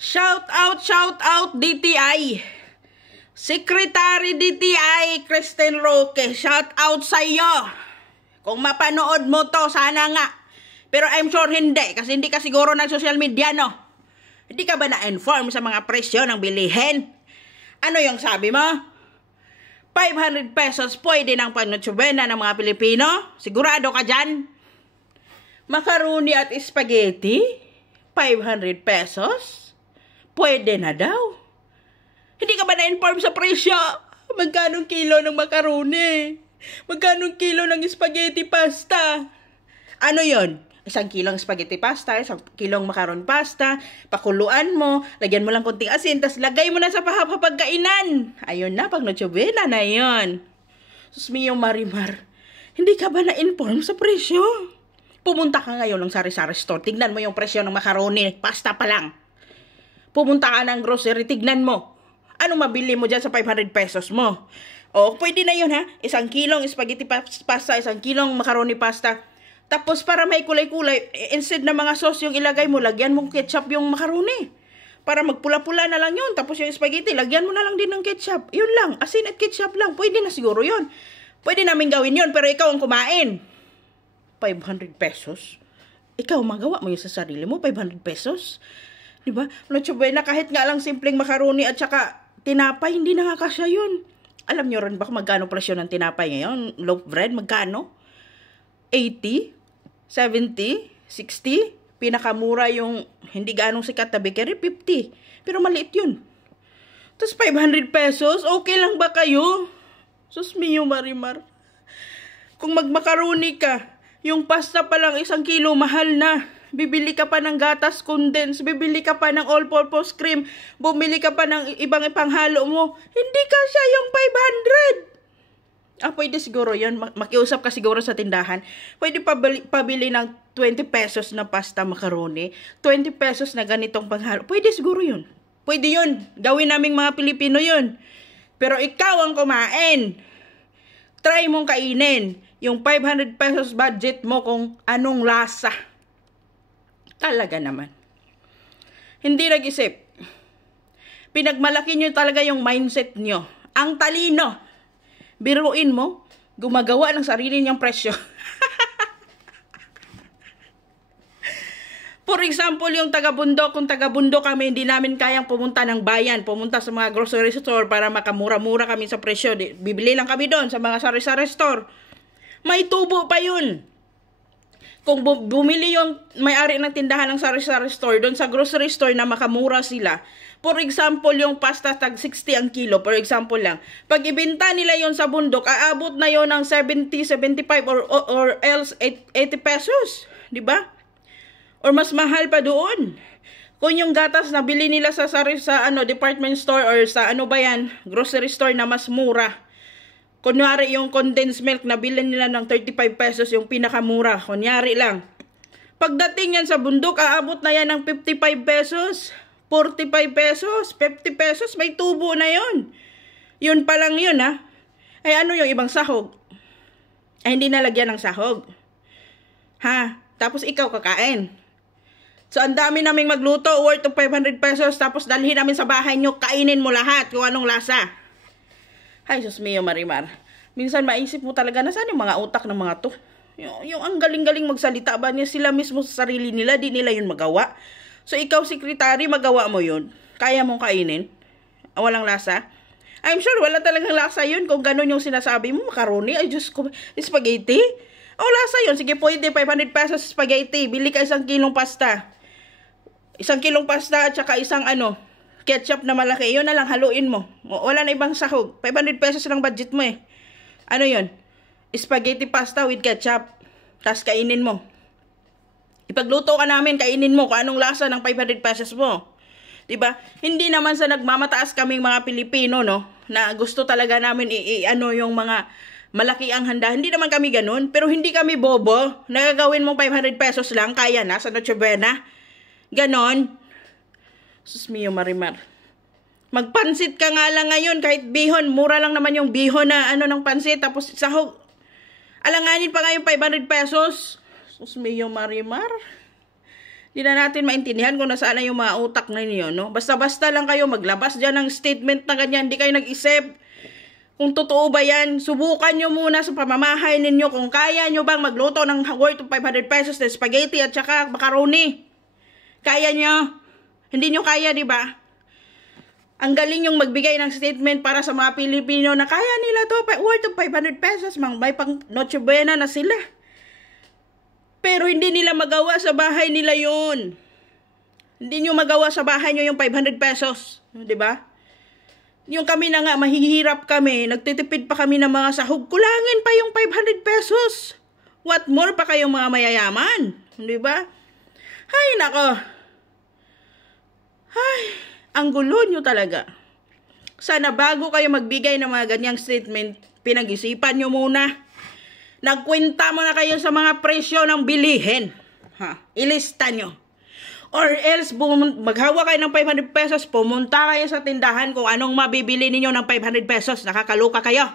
Shout out DTI. Secretary DTI Christine Roque, shout out sa iyo. Kung mapanood mo to, sana nga. Pero I'm sure hindi, kasi hindi ka siguro ng social media, no? Hindi ka ba na-inform sa mga presyo ng bilihin? Ano yung sabi mo? 500 pesos pwede ng pagnotsubena ng mga Pilipino? Sigurado ka dyan? Macaroni at spaghetti? 500 pesos? Pwede na daw. Hindi ka ba na-inform sa presyo? Magkano kilo ng macaroni? Magkano kilo ng spaghetti pasta? Ano yon? 1 kilong spaghetti pasta, 1 kilong macaroni pasta, pakuluan mo, lagyan mo lang konting asin, tas lagay mo na sa pagkainan. Ayun na, pag notsubena na yon. Sus mio Marimar, hindi ka ba na-inform sa presyo? Pumunta ka ngayon ng sari-sari store, tignan mo yung presyo ng macaroni, pasta pa lang. Pumunta ka ng grocery, tignan mo. Ano mabili mo dyan sa 500 pesos mo? O, pwede na yun ha. 1 kilong spaghetti pasta, 1 kilong macaroni pasta. Tapos para may kulay-kulay, instead na mga sauce yung ilagay mo, lagyan mong ketchup yung macaroni. Para magpula-pula na lang yun. Tapos yung spaghetti, lagyan mo na lang din ng ketchup. Yun lang, asin at ketchup lang. Pwede na siguro yun. Pwede namin gawin yun, pero ikaw ang kumain. 500 pesos? Ikaw, magawa mo yun sa sarili mo, 500 pesos? Diba? Noche buena, kahit nga lang simpleng macaroni at saka tinapay, hindi nakakasya yun. Alam nyo rin ba kung magkano presyo ng tinapay ngayon? Loaf bread, magkano? 80? 70? 60? Pinakamura yung hindi ganong sikat na bakery, 50. Pero maliit yun. Tapos 500 pesos, okay lang ba kayo? Sus mio Marimar. Kung magmakaroni ka, yung pasta pa lang 1 kilo, mahal na. Bibili ka pa ng gatas condensed, bibili ka pa ng all-purpose cream, bumili ka pa ng ibang ipanghalo mo. Hindi ka siya yung 500. Pwede siguro yun. Makiusap ka siguro sa tindahan. Pwede pabili ng 20 pesos na pasta macaroni, 20 pesos na ganitong panghalo. Pwede siguro yun. Pwede yun. Gawin naming mga Pilipino yun. Pero ikaw ang kumain. Try mong kainin yung 500 pesos budget mo kung anong lasa. Talaga naman. Hindi nag-isip. Pinagmalaki nyo talaga yung mindset nyo. Ang talino. Biruin mo, gumagawa ng sarili niyang presyo. For example, yung taga-bundok, kung taga-bundok kami, hindi namin kayang pumunta ng bayan, pumunta sa mga grocery store para makamura-mura kami sa presyo. Bibili lang kami doon sa mga sari-sari store. May tubo pa yun. Kung bumili yung may-ari ng tindahan ng sari-sari store doon sa grocery store na makamura sila, for example, yung pasta tag 60 ang kilo, for example lang, pag ibenta nila yon sa bundok, aabot na yon ng 70, 75 or else 80 pesos, di ba? Or mas mahal pa doon. Kung yung gatas na bili nila sa department store or sa grocery store na mas mura, kunyari yung condensed milk na bilhin nila ng 35 pesos, yung pinakamura, kunyari lang. Pagdating yan sa bundok, aabot na yan ng 55 pesos, 45 pesos, 50 pesos, may tubo na yon. Yun pa lang yun ha. Ay ano yung ibang sahog? Ay hindi nalagyan ng sahog. Ha? Tapos ikaw kakain. So ang dami naming magluto, worth of 500 pesos, tapos dalhin namin sa bahay nyo, kainin mo lahat kung anong lasa. Ay, sus mio Marimar. Minsan maisip mo talaga na saan yung mga utak ng mga to. Yung ang galing-galing magsalita ba niya sila mismo sa sarili nila, di nila yun magawa. So ikaw, sekretary, magawa mo yun. Kaya mong kainin. Walang lasa. I'm sure wala talagang lasa yun kung ganun yung sinasabi mo. Macaroni, ay Diyos ko, spaghetti. Lasa yun. Sige, pwede, 500 pesos spaghetti. Bili ka 1 kilong pasta. 1 kilong pasta at saka isang ketchup na malaki, yun na lang, haluin mo. Wala na ibang sahog. 500 pesos lang budget mo eh. Ano yun? Spaghetti pasta with ketchup. Tapos kainin mo. Ipagluto ka namin, kainin mo kung anong lasa ng 500 pesos mo. Diba? Hindi naman sa nagmamataas kaming mga Pilipino, no? Na gusto talaga namin yung mga malaki ang handa. Hindi naman kami ganun. Pero hindi kami bobo. Nagagawin mo 500 pesos lang, kaya na sa Noche Buena. Ganon. Sus mio Marimar. Magpansit ka nga lang ngayon kahit bihon. Mura lang naman yung bihon na ng pansit. Tapos sahog. Alanganin pa nga yung 500 pesos. Sus mio Marimar. Hindi na natin maintindihan kung nasaan na yung mga utak ninyo, no? Basta-basta lang kayo maglabas dyan ng statement na ganyan, hindi kayo nag-isip. Kung totoo ba yan, subukan nyo muna sa pamamahay ninyo kung kaya nyo bang magluto ng worth of 500 pesos na spaghetti at saka macaroni. Kaya nyo? Hindi nyo kaya, di ba? Ang galing yung magbigay ng statement para sa mga Pilipino na kaya nila to, worth of 500 pesos, may pang Noche Buena na sila. Pero hindi nila magawa sa bahay nila yun. Hindi nyo magawa sa bahay nyo yung 500 pesos. Di ba? Yung kami na nga, mahihirap kami, nagtitipid pa kami ng mga sahog, kulangin pa yung 500 pesos. What more pa kayong mga mayayaman? Di ba? Ay, nako. Ay, ang gulo nyo talaga. Sana bago kayo magbigay ng mga ganyang statement, pinag-isipan nyo muna. Nagkwenta mo na kayo sa mga presyo ng bilihin. Ilista nyo. Or else, maghawa kayo ng 500 pesos, pumunta kayo sa tindahan kung anong mabibili ninyo ng 500 pesos. Nakakaluka kayo.